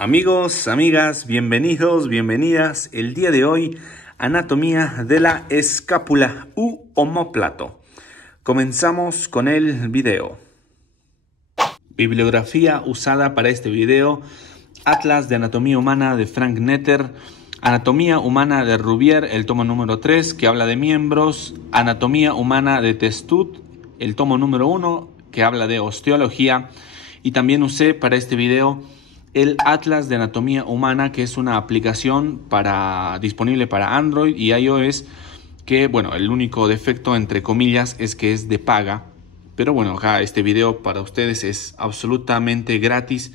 Amigos, amigas, bienvenidos, bienvenidas. El día de hoy, anatomía de la escápula u omóplato. Comenzamos con el video. Bibliografía usada para este video: Atlas de Anatomía Humana de Frank Netter, Anatomía Humana de Rubier, el tomo número 3, que habla de miembros, Anatomía Humana de Testut, el tomo número 1, que habla de osteología, y también usé para este video el Atlas de Anatomía Humana, que es una aplicación disponible para Android y iOS, que, bueno, el único defecto, entre comillas, es que es de paga. Pero bueno, acá este video para ustedes es absolutamente gratis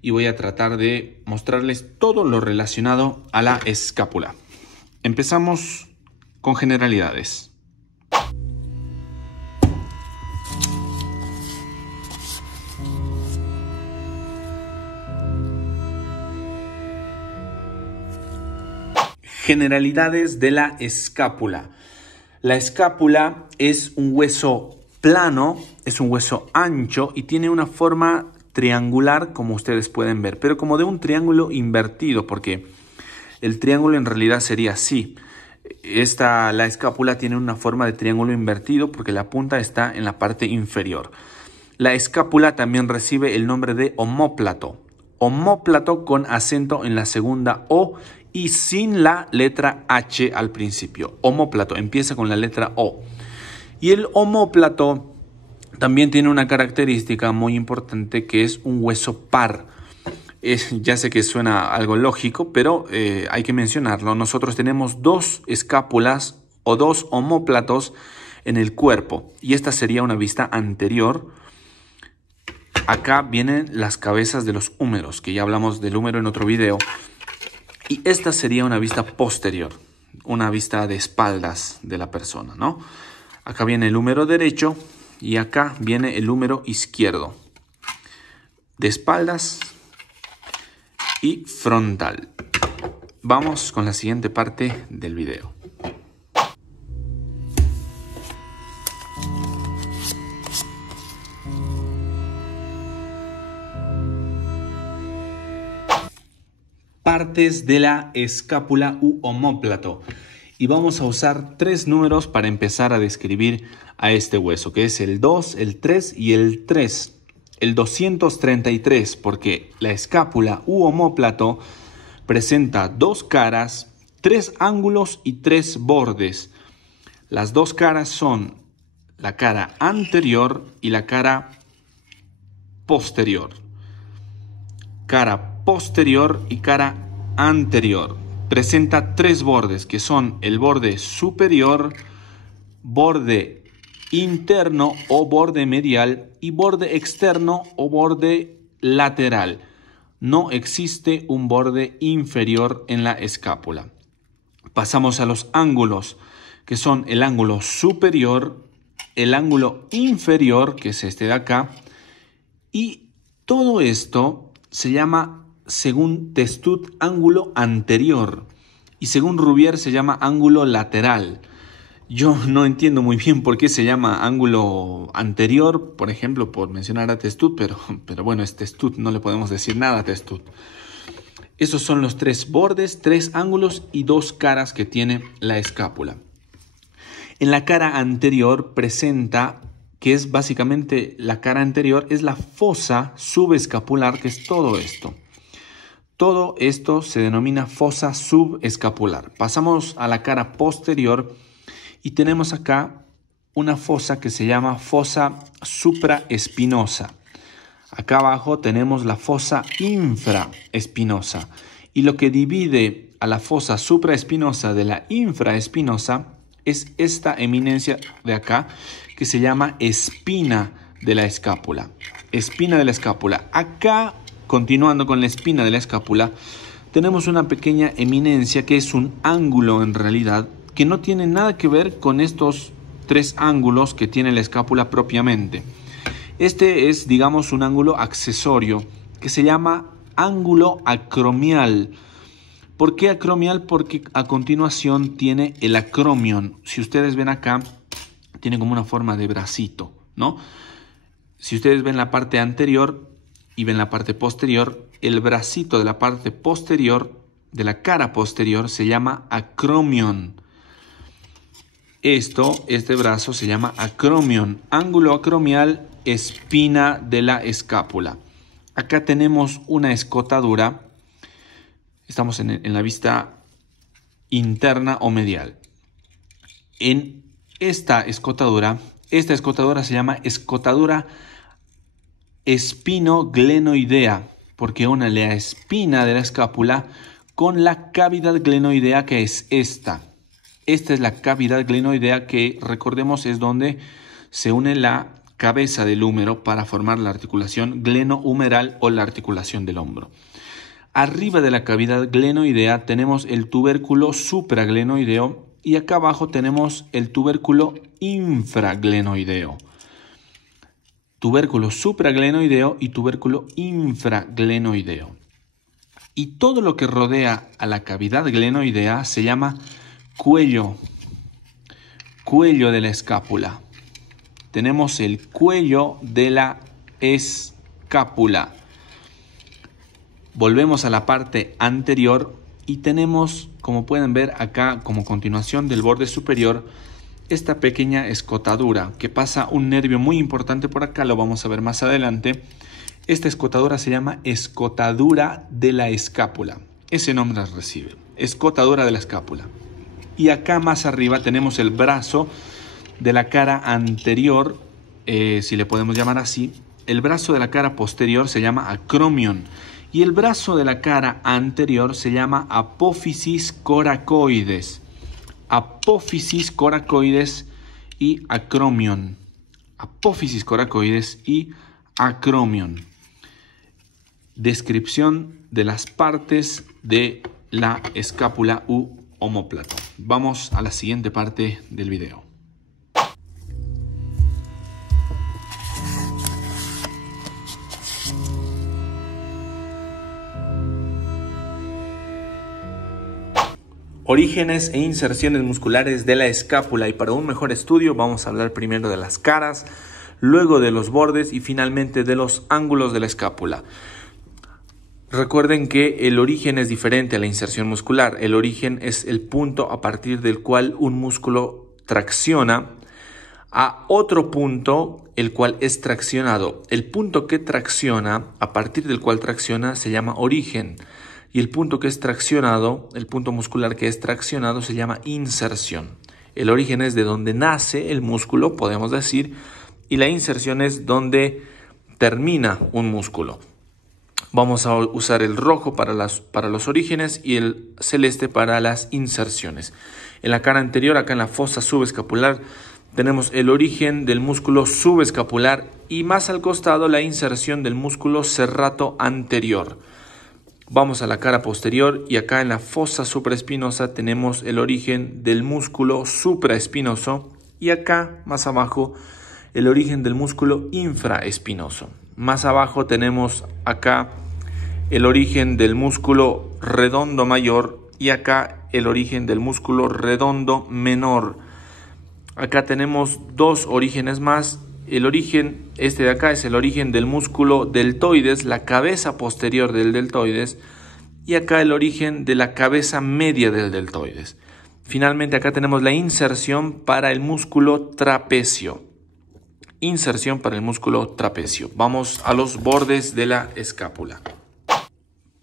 y voy a tratar de mostrarles todo lo relacionado a la escápula. Empezamos con generalidades. Generalidades de la escápula. La escápula es un hueso plano, es un hueso ancho y tiene una forma triangular, como ustedes pueden ver, pero como de un triángulo invertido, porque el triángulo en realidad sería así. La escápula tiene una forma de triángulo invertido porque la punta está en la parte inferior. La escápula también recibe el nombre de omóplato. Omóplato con acento en la segunda O y sin la letra H al principio. Omóplato empieza con la letra O. Y el omóplato también tiene una característica muy importante, que es un hueso par. Ya sé que suena algo lógico, pero hay que mencionarlo. Nosotros tenemos dos escápulas o dos omóplatos en el cuerpo, y esta sería una vista anterior. Acá vienen las cabezas de los húmeros, que ya hablamos del húmero en otro video. Y esta sería una vista posterior, una vista de espaldas de la persona, ¿no? Acá viene el húmero derecho y acá viene el húmero izquierdo, de espaldas y frontal. Vamos con la siguiente parte del video. Partes de la escápula u omóplato. Y vamos a usar tres números para empezar a describir a este hueso, que es el 2, el 3 y el 3. El 233, porque la escápula u omóplato presenta dos caras, tres ángulos y tres bordes. Las dos caras son la cara anterior y la cara posterior. Cara posterior y cara anterior. Presenta tres bordes, que son el borde superior, borde interno o borde medial y borde externo o borde lateral. No existe un borde inferior en la escápula. Pasamos a los ángulos, que son el ángulo superior, el ángulo inferior, que es este de acá, y todo esto se llama, según Testut, ángulo anterior, y según Rubier se llama ángulo lateral. Yo no entiendo muy bien por qué se llama ángulo anterior, por ejemplo, por mencionar a Testut, pero bueno, es Testut, no le podemos decir nada a Testut. Esos son los tres bordes, tres ángulos y dos caras que tiene la escápula. En la cara anterior presenta, que es básicamente la cara anterior, es la fosa subescapular, que es todo esto. Todo esto se denomina fosa subescapular. Pasamos a la cara posterior y tenemos acá una fosa que se llama fosa supraespinosa. Acá abajo tenemos la fosa infraespinosa. Y lo que divide a la fosa supraespinosa de la infraespinosa es esta eminencia de acá, que se llama espina de la escápula. Espina de la escápula. Acá, continuando con la espina de la escápula, tenemos una pequeña eminencia que es un ángulo en realidad, que no tiene nada que ver con estos tres ángulos que tiene la escápula propiamente. Este es, digamos, un ángulo accesorio que se llama ángulo acromial. ¿Por qué acromial? Porque a continuación tiene el acromion. Si ustedes ven acá, tiene como una forma de bracito, ¿no? Si ustedes ven la parte anterior, y ven la parte posterior, el bracito de la parte posterior, de la cara posterior, se llama acromion. Este brazo se llama acromion, ángulo acromial, espina de la escápula. Acá tenemos una escotadura, estamos en la vista interna o medial. En esta escotadura se llama escotadura espinoglenoidea, porque une la espina de la escápula con la cavidad glenoidea, que es esta. Esta es la cavidad glenoidea que, recordemos, es donde se une la cabeza del húmero para formar la articulación glenohumeral o la articulación del hombro. Arriba de la cavidad glenoidea tenemos el tubérculo supraglenoideo y acá abajo tenemos el tubérculo infraglenoideo. Tubérculo supraglenoideo y tubérculo infraglenoideo. Y todo lo que rodea a la cavidad glenoidea se llama cuello de la escápula. Tenemos el cuello de la escápula. Volvemos a la parte anterior y tenemos, como pueden ver acá, como continuación del borde superior, esta pequeña escotadura que pasa un nervio muy importante por acá, lo vamos a ver más adelante. Esta escotadura se llama escotadura de la escápula. Ese nombre recibe, escotadura de la escápula. Y acá más arriba tenemos el brazo de la cara anterior, si le podemos llamar así. El brazo de la cara posterior se llama acromion y el brazo de la cara anterior se llama apófisis coracoides. Apófisis coracoides y acromion. Apófisis coracoides y acromion. Descripción de las partes de la escápula u omóplato. Vamos a la siguiente parte del video. Orígenes e inserciones musculares de la escápula, y para un mejor estudio vamos a hablar primero de las caras, luego de los bordes y finalmente de los ángulos de la escápula. Recuerden que el origen es diferente a la inserción muscular. El origen es el punto a partir del cual un músculo tracciona a otro punto el cual es traccionado. El punto que tracciona, a partir del cual tracciona, se llama origen. Y el punto que es traccionado, el punto muscular que es traccionado, se llama inserción. El origen es de donde nace el músculo, podemos decir, y la inserción es donde termina un músculo. Vamos a usar el rojo para los orígenes y el celeste para las inserciones. En la cara anterior, acá en la fosa subescapular, tenemos el origen del músculo subescapular y más al costado la inserción del músculo serrato anterior. Vamos a la cara posterior y acá en la fosa supraespinosa tenemos el origen del músculo supraespinoso y acá más abajo el origen del músculo infraespinoso. Más abajo tenemos acá el origen del músculo redondo mayor y acá el origen del músculo redondo menor. Acá tenemos dos orígenes más. El origen, este de acá, es el origen del músculo deltoides, la cabeza posterior del deltoides, y acá el origen de la cabeza media del deltoides. Finalmente acá tenemos la inserción para el músculo trapecio. Inserción para el músculo trapecio. Vamos a los bordes de la escápula.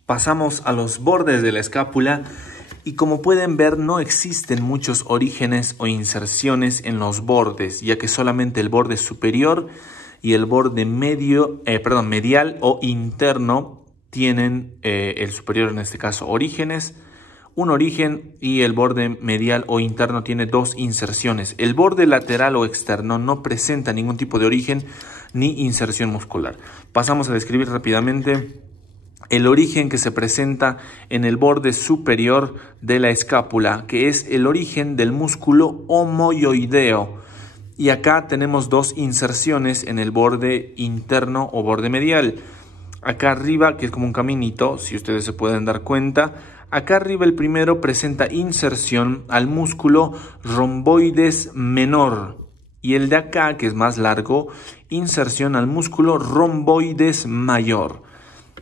Pasamos a los bordes de la escápula y como pueden ver no existen muchos orígenes o inserciones en los bordes, ya que solamente el borde superior y el borde medial o interno tienen, el superior en este caso, orígenes, un origen, y el borde medial o interno tiene dos inserciones. El borde lateral o externo no presenta ningún tipo de origen ni inserción muscular. Pasamos a describir rápidamente el origen que se presenta en el borde superior de la escápula, que es el origen del músculo omoioideo. Y acá tenemos dos inserciones en el borde interno o borde medial. Acá arriba, que es como un caminito, si ustedes se pueden dar cuenta, acá arriba el primero presenta inserción al músculo romboides menor. Y el de acá, que es más largo, inserción al músculo romboides mayor.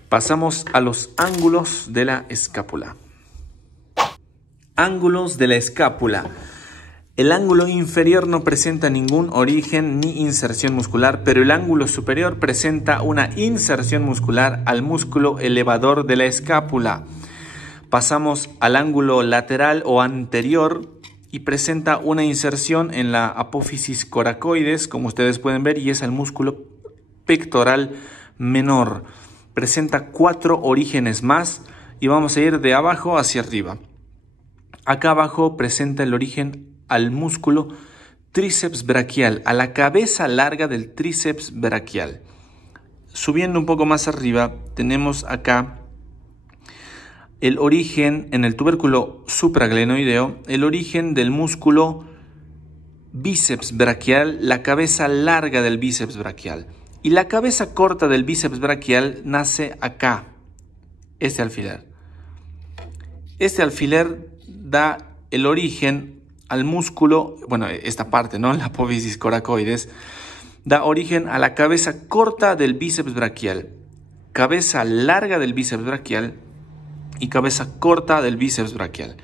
Pasamos a los ángulos de la escápula. Ángulos de la escápula. El ángulo inferior no presenta ningún origen ni inserción muscular, pero el ángulo superior presenta una inserción muscular al músculo elevador de la escápula. Pasamos al ángulo lateral o anterior y presenta una inserción en la apófisis coracoides, como ustedes pueden ver, y es el músculo pectoral menor. Presenta 4 orígenes más y vamos a ir de abajo hacia arriba. Acá abajo presenta el origen al músculo tríceps braquial, a la cabeza larga del tríceps braquial. Subiendo un poco más arriba, tenemos acá el origen en el tubérculo supraglenoideo, el origen del músculo bíceps braquial, la cabeza larga del bíceps braquial. Y la cabeza corta del bíceps braquial nace acá, este alfiler. Este alfiler da el origen al músculo, bueno, esta parte, ¿no? La apófisis coracoides, da origen a la cabeza corta del bíceps braquial, cabeza larga del bíceps braquial y cabeza corta del bíceps braquial.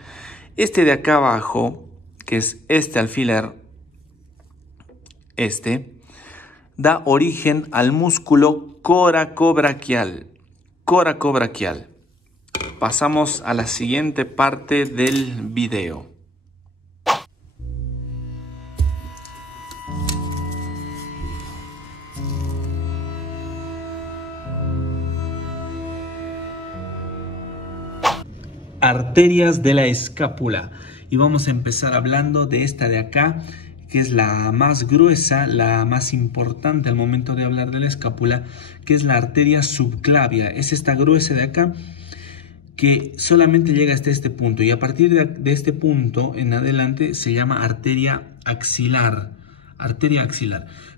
Este de acá abajo, que es este alfiler, da origen al músculo coracobraquial. Pasamos a la siguiente parte del video. Arterias de la escápula. Y vamos a empezar hablando de esta de acá, que es la más gruesa, la más importante al momento de hablar de la escápula, que es la arteria subclavia. Es esta gruesa de acá que solamente llega hasta este punto, y a partir de este punto en adelante se llama arteria axilar.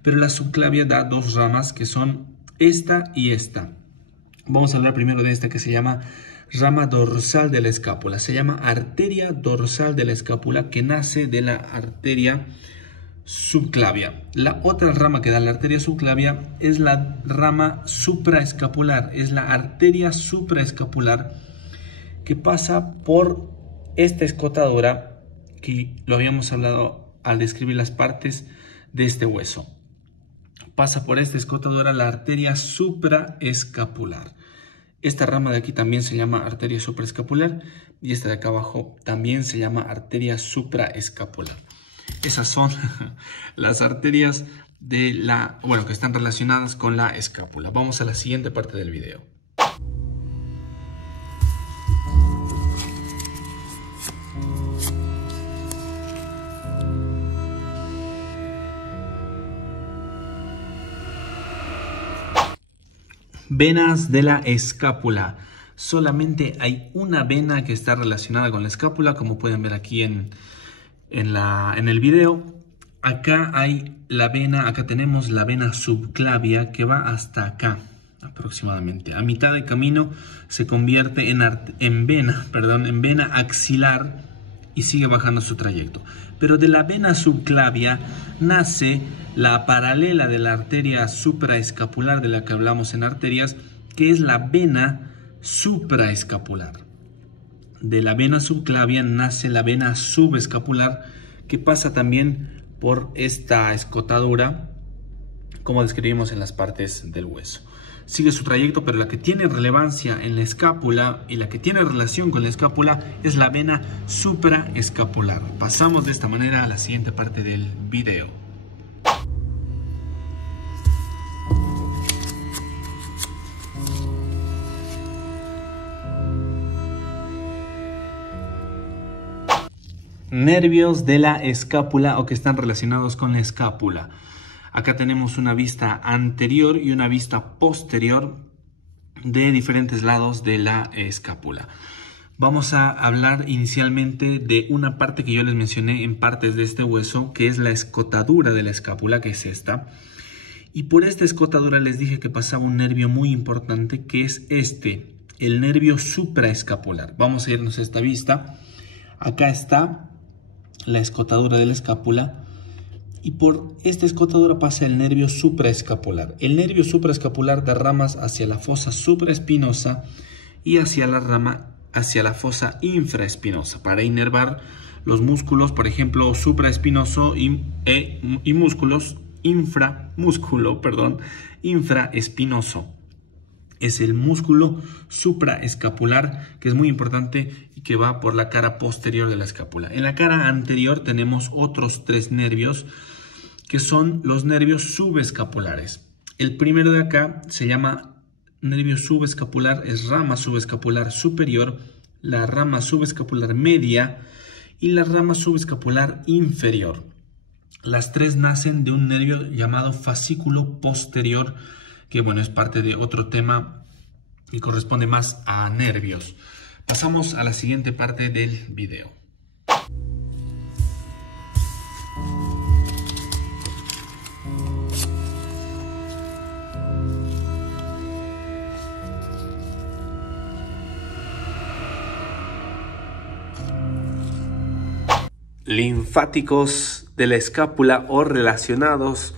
Pero la subclavia da 2 ramas, que son esta y esta. Vamos a hablar primero de esta, que se llama rama dorsal de la escápula. Se llama arteria dorsal de la escápula, que nace de la arteria subclavia. La otra rama que da la arteria subclavia es la rama supraescapular, es la arteria supraescapular, que pasa por esta escotadura, que lo habíamos hablado al describir las partes de este hueso. Pasa por esta escotadura la arteria supraescapular. Esta rama de aquí también se llama arteria supraescapular y esta de acá abajo también se llama arteria supraescapular. Esas son las arterias que están relacionadas con la escápula. Vamos a la siguiente parte del video. Venas de la escápula. Solamente hay una vena que está relacionada con la escápula, como pueden ver aquí en el video. Acá hay la vena, acá tenemos la vena subclavia, que va hasta acá aproximadamente. A mitad de camino se convierte en vena axilar y sigue bajando su trayecto. Pero de la vena subclavia nace la paralela de la arteria supraescapular, de la que hablamos en arterias, que es la vena supraescapular. De la vena subclavia nace la vena subescapular, que pasa también por esta escotadura, como describimos en las partes del hueso. Sigue su trayecto, pero la que tiene relevancia en la escápula y la que tiene relación con la escápula es la vena supraescapular. Pasamos de esta manera a la siguiente parte del video. Nervios de la escápula, o que están relacionados con la escápula. Acá tenemos una vista anterior y una vista posterior de diferentes lados de la escápula. Vamos a hablar inicialmente de una parte que yo les mencioné en partes de este hueso, que es la escotadura de la escápula, que es esta. Y por esta escotadura les dije que pasaba un nervio muy importante, que es el nervio supraescapular. Vamos a irnos a esta vista. Acá está la escotadura de la escápula y por esta escotadura pasa el nervio supraescapular. El nervio supraescapular da ramas hacia la fosa supraespinosa y hacia la fosa infraespinosa para inervar los músculos, por ejemplo, supraespinoso y músculos infraespinoso. Es el músculo supraescapular, que es muy importante y que va por la cara posterior de la escápula. En la cara anterior tenemos otros 3 nervios que son los nervios subescapulares. El primero de acá se llama nervio subescapular, es rama subescapular superior, la rama subescapular media y la rama subescapular inferior. Las 3 nacen de un nervio llamado fascículo posterior, que bueno, es parte de otro tema y corresponde más a nervios. Pasamos a la siguiente parte del video. Linfáticos de la escápula o relacionados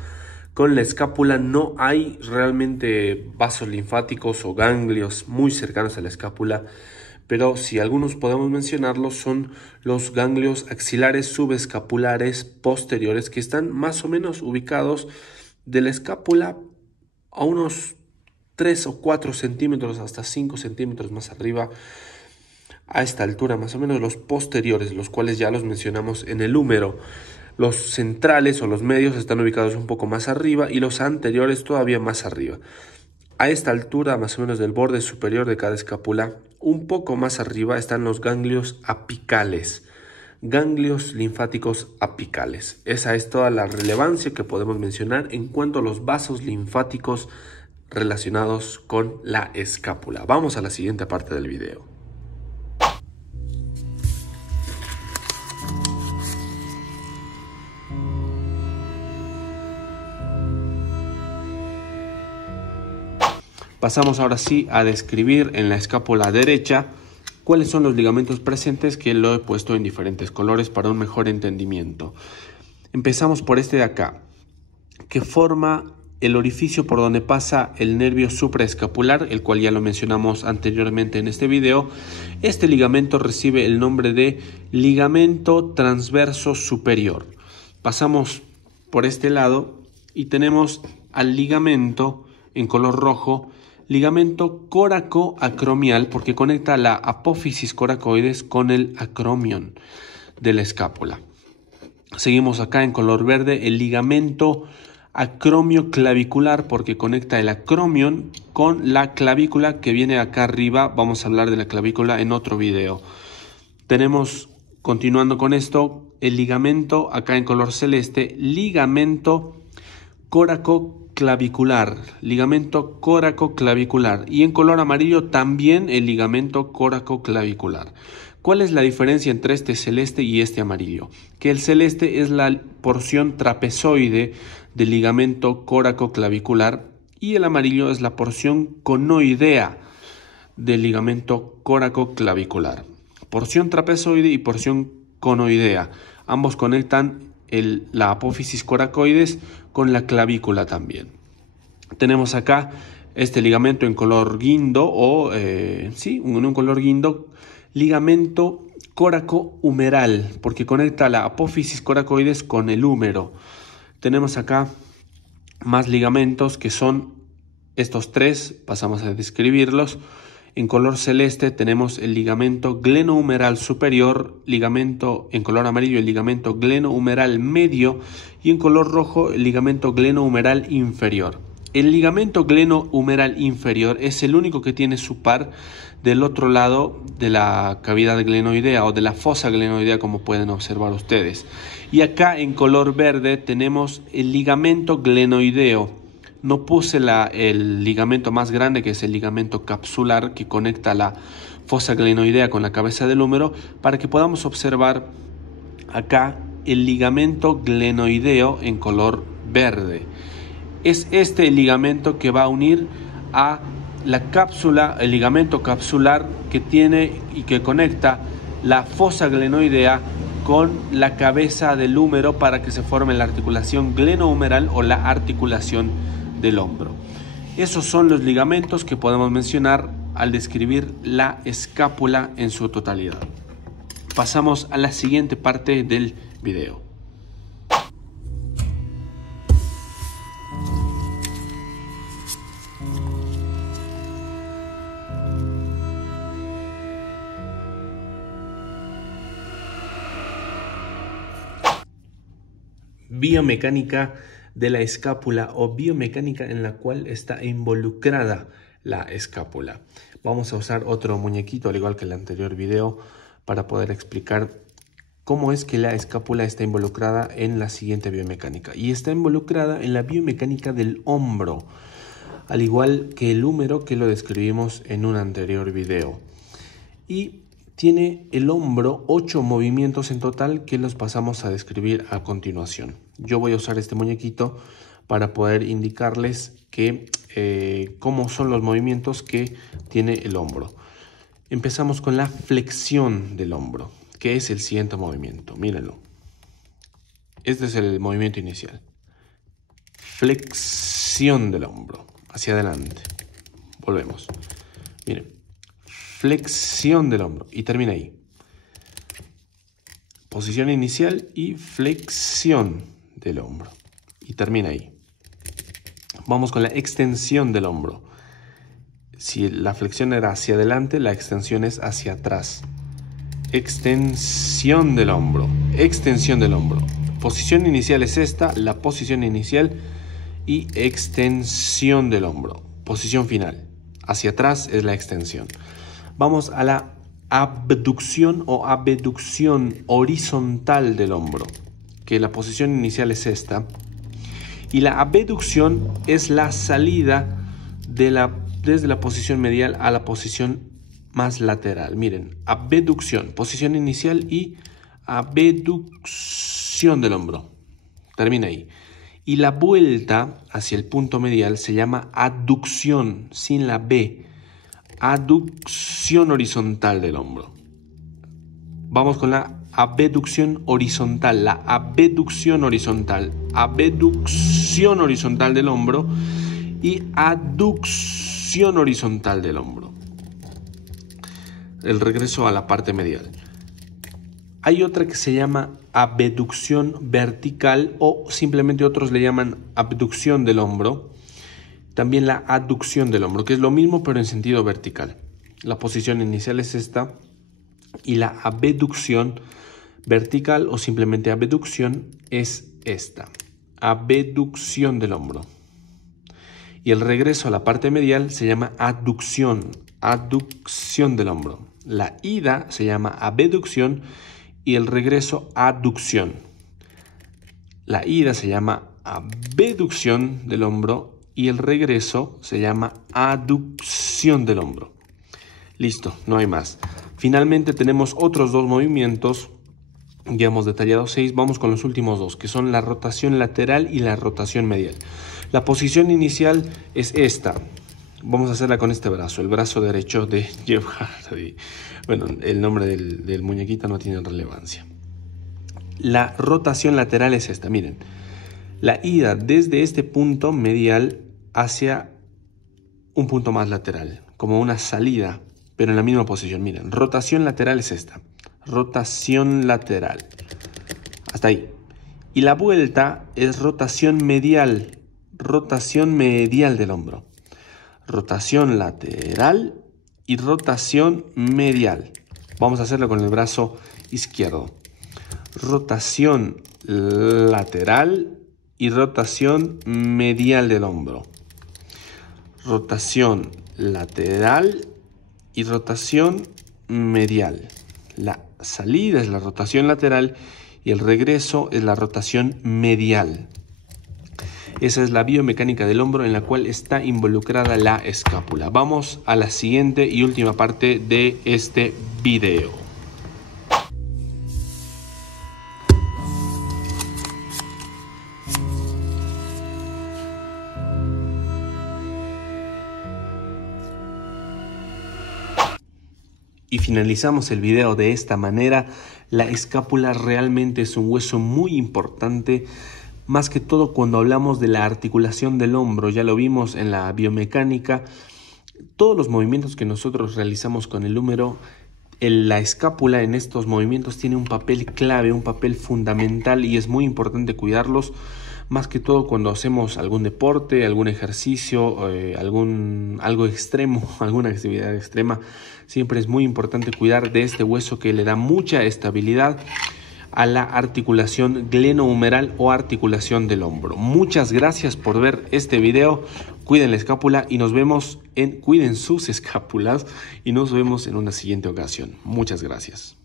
con la escápula. No hay realmente vasos linfáticos o ganglios muy cercanos a la escápula, pero si algunos podemos mencionarlos son los ganglios axilares subescapulares posteriores, que están más o menos ubicados de la escápula a unos 3 o 4 centímetros hasta 5 centímetros más arriba. A esta altura más o menos los posteriores, los cuales ya los mencionamos en el húmero. Los centrales o los medios están ubicados un poco más arriba y los anteriores todavía más arriba. A esta altura más o menos del borde superior de cada escápula, un poco más arriba están los ganglios apicales. Ganglios linfáticos apicales. Esa es toda la relevancia que podemos mencionar en cuanto a los vasos linfáticos relacionados con la escápula. Vamos a la siguiente parte del video. Pasamos ahora sí a describir en la escápula derecha cuáles son los ligamentos presentes, que lo he puesto en diferentes colores para un mejor entendimiento. Empezamos por este de acá, que forma el orificio por donde pasa el nervio supraescapular, el cual ya lo mencionamos anteriormente en este video. Este ligamento recibe el nombre de ligamento transverso superior. Pasamos por este lado y tenemos al ligamento en color rojo, ligamento coracoacromial, porque conecta la apófisis coracoides con el acromion de la escápula. Seguimos acá en color verde, el ligamento acromioclavicular, porque conecta el acromion con la clavícula que viene acá arriba. Vamos a hablar de la clavícula en otro video. Tenemos, continuando con esto, el ligamento acá en color celeste, ligamento coracoclavicular, ligamento coracoclavicular, y en color amarillo también el ligamento coracoclavicular. ¿Cuál es la diferencia entre este celeste y este amarillo? Que el celeste es la porción trapezoide del ligamento coracoclavicular y el amarillo es la porción conoidea del ligamento coracoclavicular. Porción trapezoide y porción conoidea. Ambos conectan la apófisis coracoides con la clavícula también. Tenemos acá este ligamento en color guindo un color guindo, ligamento coracohumeral, porque conecta la apófisis coracoides con el húmero. Tenemos acá más ligamentos, que son estos 3, pasamos a describirlos. En color celeste tenemos el ligamento glenohumeral superior, ligamento en color amarillo el ligamento glenohumeral medio y en color rojo el ligamento glenohumeral inferior. El ligamento glenohumeral inferior es el único que tiene su par del otro lado de la cavidad glenoidea o de la fosa glenoidea, como pueden observar ustedes. Y acá en color verde tenemos el ligamento glenoideo. No puse el ligamento más grande, que es el ligamento capsular, que conecta la fosa glenoidea con la cabeza del húmero, para que podamos observar acá el ligamento glenoideo en color verde. Es este el ligamento que va a unir a la cápsula, el ligamento capsular que tiene y que conecta la fosa glenoidea con la cabeza del húmero para que se forme la articulación glenohumeral o la articulación del hombro. Esos son los ligamentos que podemos mencionar al describir la escápula en su totalidad. Pasamos a la siguiente parte del video. Biomecánica de la escápula o biomecánica en la cual está involucrada la escápula. Vamos a usar otro muñequito, al igual que el anterior video, para poder explicar cómo es que la escápula está involucrada en la siguiente biomecánica. Y está involucrada en la biomecánica del hombro, al igual que el húmero, que lo describimos en un anterior video. Y tiene el hombro 8 movimientos en total que los pasamos a describir a continuación. Yo voy a usar este muñequito para poder indicarles cómo son los movimientos que tiene el hombro. Empezamos con la flexión del hombro, que es el siguiente movimiento. Mírenlo. Este es el movimiento inicial. Flexión del hombro. Hacia adelante. Volvemos. Miren. Flexión del hombro. Y termina ahí. Posición inicial y flexión del hombro. Y termina ahí. Vamos con la extensión del hombro. Si la flexión era hacia adelante, la extensión es hacia atrás. Extensión del hombro. Extensión del hombro. Posición inicial es esta, la posición inicial, y extensión del hombro. Posición final. Hacia atrás es la extensión. Vamos a la abducción o abducción horizontal del hombro, que la posición inicial es esta. Y la abducción es la salida desde la posición medial a la posición más lateral. Miren, abducción, posición inicial y abducción del hombro. Termina ahí. Y la vuelta hacia el punto medial se llama aducción, sin la B. Aducción horizontal del hombro. Vamos con la abducción horizontal. La abducción horizontal. Abducción horizontal del hombro y aducción horizontal del hombro. El regreso a la parte medial. Hay otra que se llama abducción vertical o simplemente otros le llaman abducción del hombro. También la aducción del hombro, que es lo mismo pero en sentido vertical. La posición inicial es esta y la abducción vertical o simplemente abducción es esta. Abducción del hombro. Y el regreso a la parte medial se llama aducción. Aducción del hombro. La ida se llama abducción y el regreso aducción. La ida se llama abducción del hombro y el regreso se llama aducción del hombro. Listo, no hay más. Finalmente tenemos otros dos movimientos. Ya hemos detallado 6. Vamos con los últimos dos, que son la rotación lateral y la rotación medial. La posición inicial es esta. Vamos a hacerla con este brazo, el brazo derecho de Jeff Hardy. Bueno, el nombre del muñequito no tiene relevancia. La rotación lateral es esta, miren. La ida desde este punto medial hacia un punto más lateral, como una salida, pero en la misma posición. Miren, rotación lateral es esta. Rotación lateral. Hasta ahí. Y la vuelta es rotación medial. Rotación medial del hombro. Rotación lateral y rotación medial. Vamos a hacerlo con el brazo izquierdo. Rotación lateral y rotación medial del hombro. Rotación lateral y rotación medial. La salida es la rotación lateral y el regreso es la rotación medial. Esa es la biomecánica del hombro en la cual está involucrada la escápula. Vamos a la siguiente y última parte de este video. Y finalizamos el video de esta manera. La escápula realmente es un hueso muy importante, más que todo cuando hablamos de la articulación del hombro. Ya lo vimos en la biomecánica. Todos los movimientos que nosotros realizamos con el húmero, la escápula en estos movimientos tiene un papel clave, un papel fundamental, y es muy importante cuidarlos, más que todo cuando hacemos algún deporte, algún ejercicio, algo extremo, alguna actividad extrema. Siempre es muy importante cuidar de este hueso que le da mucha estabilidad a la articulación glenohumeral o articulación del hombro. Muchas gracias por ver este video. Cuiden la escápula y cuiden sus escápulas y nos vemos en una siguiente ocasión. Muchas gracias.